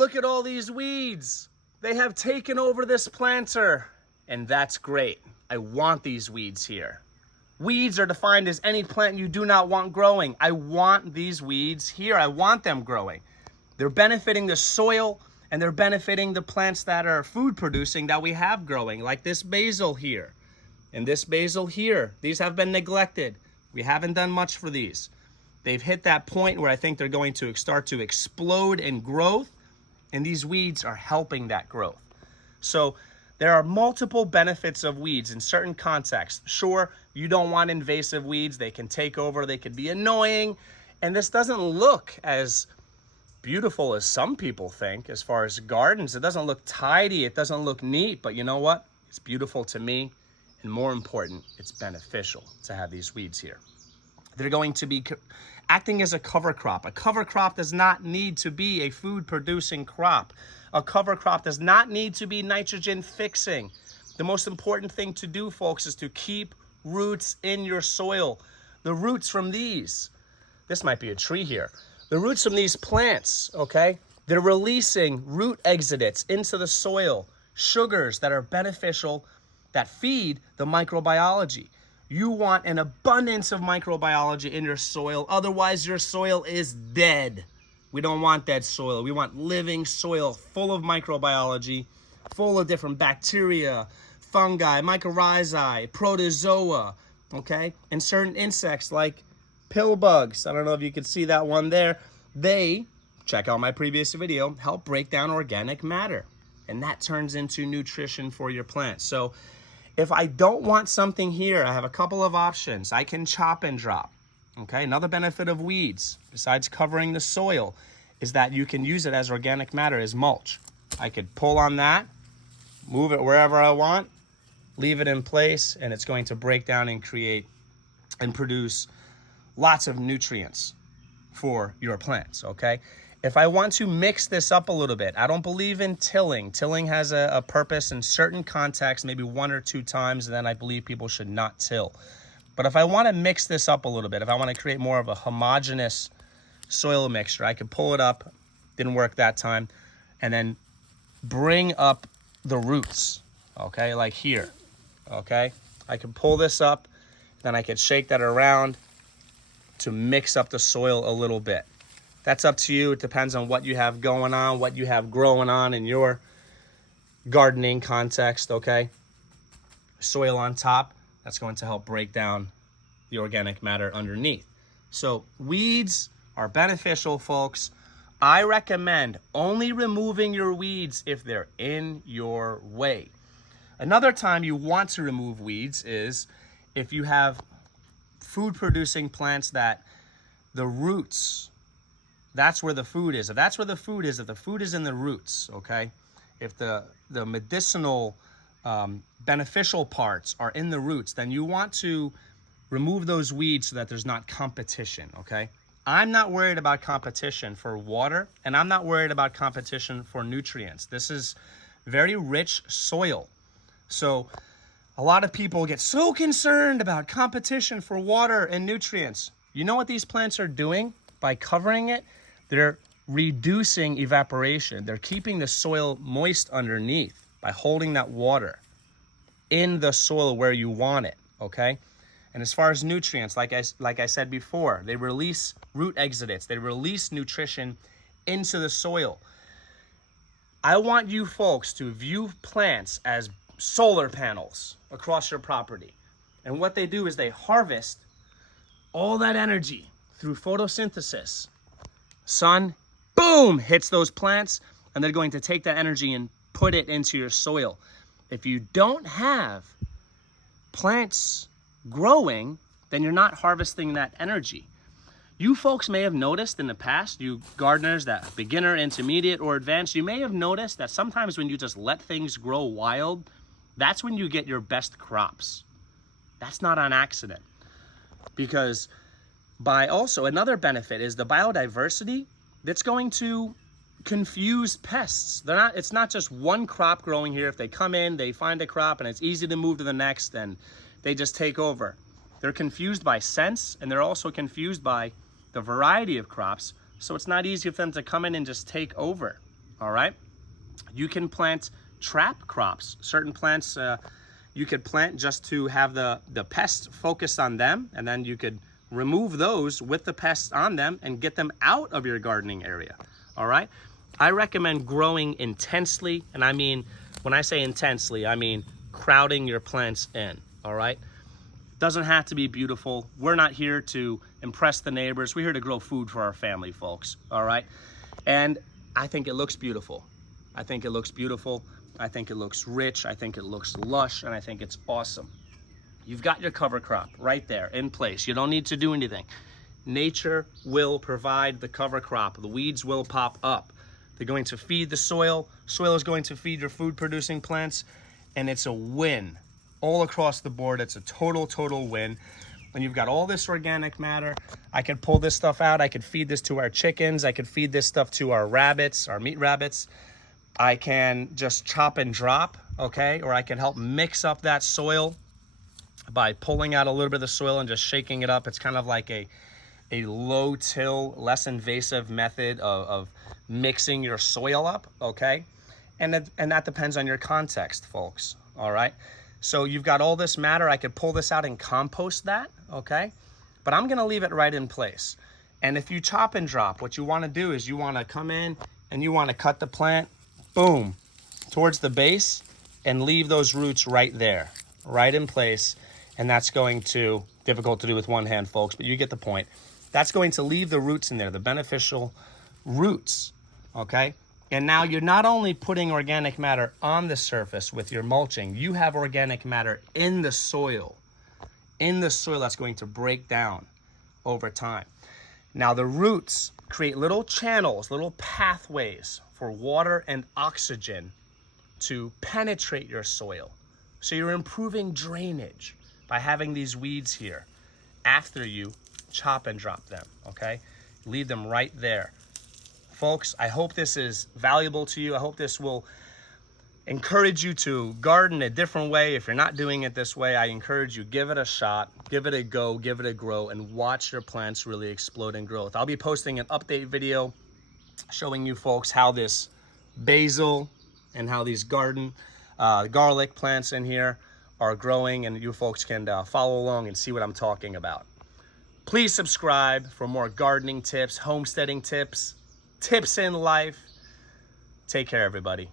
look at all these weeds. They have taken over this planter, and that's great. I want these weeds here. Weeds are defined as any plant you do not want growing. I want these weeds here. I want them growing. They're benefiting the soil, and they're benefiting the plants that are food producing that we have growing, like this basil here and this basil here. These have been neglected. We haven't done much for these. They've hit that point where I think they're going to start to explode in growth, and these weeds are helping that growth. So there are multiple benefits of weeds in certain contexts. Sure, you don't want invasive weeds. They can take over. They could be annoying. And this doesn't look as beautiful as some people think as far as gardens. It doesn't look tidy. It doesn't look neat. But you know what? It's beautiful to me. And more important, it's beneficial to have these weeds here. They're going to be acting as a cover crop. A cover crop does not need to be a food producing crop. A cover crop does not need to be nitrogen fixing. The most important thing to do, folks, is to keep roots in your soil. The roots from these, this might be a tree here. The roots from these plants, okay, they're releasing root exudates into the soil, sugars that are beneficial, that feed the microbiology. You want an abundance of microbiology in your soil, otherwise your soil is dead. We don't want dead soil. We want living soil full of microbiology, full of different bacteria, fungi, mycorrhizae, protozoa, okay? And certain insects like pill bugs. I don't know if you can see that one there. They, check out my previous video, help break down organic matter. And that turns into nutrition for your plants. So if I don't want something here, I have a couple of options. I can chop and drop. Okay, another benefit of weeds, besides covering the soil, is that you can use it as organic matter, as mulch. I could pull on that, move it wherever I want, leave it in place, and it's going to break down and create and produce lots of nutrients for your plants, okay? If I want to mix this up a little bit, I don't believe in tilling. Tilling has a purpose in certain contexts, maybe 1 or 2 times, and then I believe people should not till. But if I want to mix this up a little bit, if I want to create more of a homogeneous soil mixture, I could pull it up, didn't work that time, and then bring up the roots, okay, like here, okay? I can pull this up, then I could shake that around to mix up the soil a little bit. That's up to you. It depends on what you have going on, what you have growing on in your gardening context, okay? Soil on top, that's going to help break down the organic matter underneath. So weeds are beneficial, folks. I recommend only removing your weeds if they're in your way. Another time you want to remove weeds is if you have food producing plants that the roots, that's where the food is. If that's where the food is, if the food is in the roots, okay? If the medicinal beneficial parts are in the roots, then you want to remove those weeds so that there's not competition, okay? I'm not worried about competition for water, and I'm not worried about competition for nutrients. This is very rich soil. So a lot of people get so concerned about competition for water and nutrients. You know what these plants are doing by covering it? They're reducing evaporation. They're keeping the soil moist underneath by holding that water in the soil where you want it, okay? And as far as nutrients, like I said before, they release root exudates. They release nutrition into the soil. I want you folks to view plants as solar panels across your property. And what they do is they harvest all that energy through photosynthesis. Sun, boom, hits those plants, and they're going to take that energy and put it into your soil. If you don't have plants growing, then you're not harvesting that energy. You folks may have noticed in the past, you gardeners that beginner, intermediate, or advanced, you may have noticed that sometimes when you just let things grow wild, that's when you get your best crops. That's not on accident. Because by also another benefit is the biodiversity that's going to confuse pests. It's not just one crop growing here. If they come in, they find a crop and it's easy to move to the next and they just take over. They're confused by scents, and they're also confused by the variety of crops. So it's not easy for them to come in and just take over. all right? You can plant trap crops. Certain plants you could plant just to have the pests focus on them, and then you could remove those with the pests on them and get them out of your gardening area, all right? I recommend growing intensely, and I mean, when I say intensely, I mean crowding your plants in, all right? Doesn't have to be beautiful. We're not here to impress the neighbors. We're here to grow food for our family, folks, all right? And I think it looks beautiful. I think it looks beautiful. I think it looks rich. I think it looks lush, and I think it's awesome. You've got your cover crop right there in place. You don't need to do anything. Nature will provide the cover crop. The weeds will pop up. They're going to feed the soil. Soil is going to feed your food-producing plants, and it's a win. All across the board, it's a total win. When you've got all this organic matter, I could pull this stuff out. I could feed this to our chickens. I could feed this stuff to our rabbits, our meat rabbits. I can just chop and drop, okay? Or I can help mix up that soil by pulling out a little bit of the soil and just shaking it up. It's kind of like a low-till, less invasive method of mixing your soil up, okay? And that depends on your context, folks, all right? So you've got all this matter. I could pull this out and compost that, okay? But I'm gonna leave it right in place. And if you chop and drop, what you wanna do is you wanna come in and you wanna cut the plant, boom, towards the base and leave those roots right there, right in place. And that's going to, difficult to do with one hand, folks, but you get the point. That's going to leave the roots in there, the beneficial roots, okay? And now you're not only putting organic matter on the surface with your mulching, you have organic matter in the soil that's going to break down over time. Now the roots create little channels, little pathways for water and oxygen to penetrate your soil. So you're improving drainage by having these weeds here after you chop and drop them, okay? Leave them right there. Folks, I hope this is valuable to you. I hope this will encourage you to garden a different way. If you're not doing it this way, I encourage you, give it a shot, give it a go, give it a grow, and watch your plants really explode in growth. I'll be posting an update video showing you folks how this basil and how these garlic plants in here are growing, and you folks can follow along and see what I'm talking about. Please subscribe for more gardening tips, homesteading tips, tips in life. Take care, everybody.